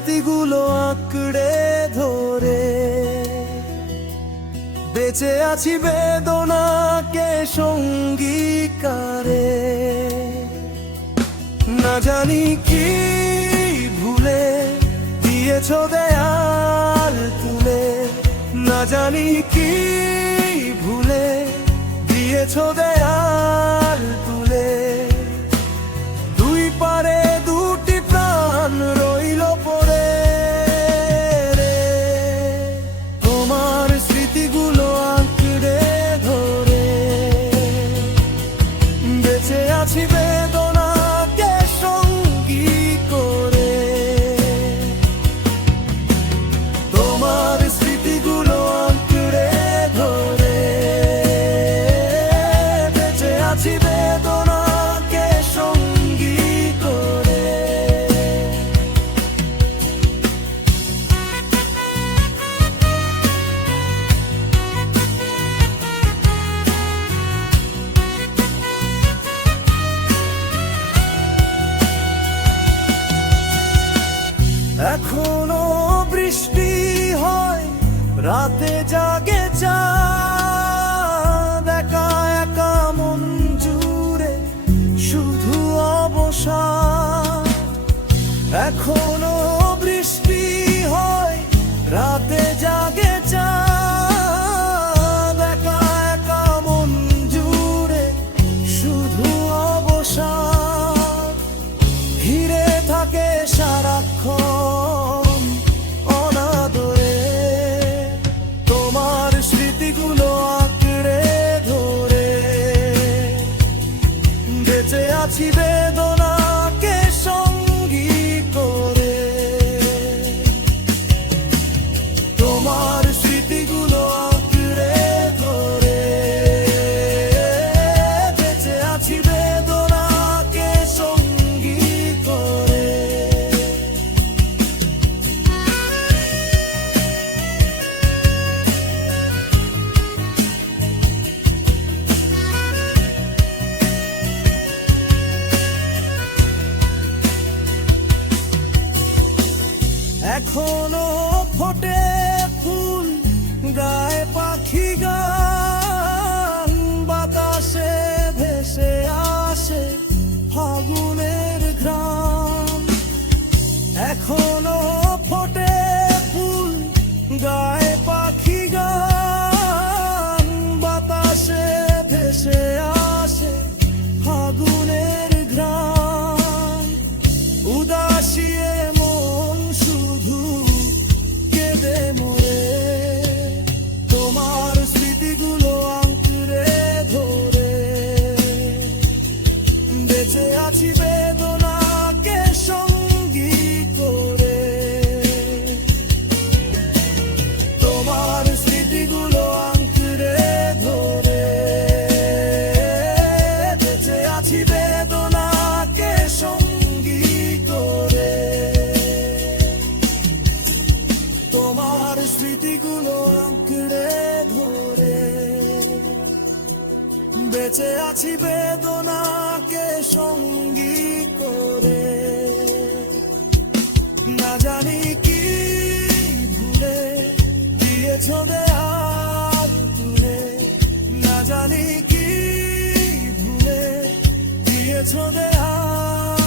স্মৃতিগুলো আঁকড়ে ধরে বেঁচে আছি বেদনাকে সঙ্গীকারে। না জানি কি ভুলে দিয়েছ দেয়াল তুলে, না জানি কি ভুলে দিয়েছ দেয়াল তুলে। দুই পারে দুটি প্রাণ রইল পড়ে রে, তোমার স্মৃতিগুলো আঁকড়ে ধরে বেঁচে আছি বেদনাকে সঙ্গী করে। তোমার স্মৃতিগুলো আঁকড়ে ধরে বেঁচে আছি বেদনাকে সঙ্গী করে। এখনো বৃষ্টি হয়, রাতে জাগে চাঁদ, একা একা মন জুড়ে শুধু অবসাদ। এখনো বৃষ্টি হয়, রাতে জাগে চাঁদ, একা একা মন জুড়ে শুধু অবসাদ। ঘিরে থাকে সারাক্ষণ অনাদরে, তোমার স্মৃতিগুলো আঁকড়ে ধরে বেঁচে আছি বেদনাকে সঙ্গী করে। তোমার স্মৃতিগুলো আঁকড়ে ধরে বেঁচে আছি বেদনাকে সঙ্গী করে। এখনো ফোটে ফুল, গায়ে পাখি গান, বাতাসে ভেসে আসে ফাগুনের ঘ্রাণ। এখনো ফোটে ফুল, গায়ে পাখি গান, বাতাসে ভেসে আসে ফাগুনের ঘ্রাণ। উদাসিয়ে মন শুধু কেঁদে মরে, তোমার স্মৃতিগুলো আঁকড়ে ধরে বেঁচে আছি বেদনাকে সঙ্গী করে। তোমার স্মৃতিগুলো আঁকড়ে ধরে বেঁচে আছি বেদনাকে সঙ্গী করে। তোমার স্মৃতিগুলো আঁকড়ে ধরে বেঁচে আছি বেদনাকে সঙ্গী করে। না জানি কি ভুলে দিয়েছ দেয়াল তুলে, না জানি কি ভুলে দিয়েছ দেয়াল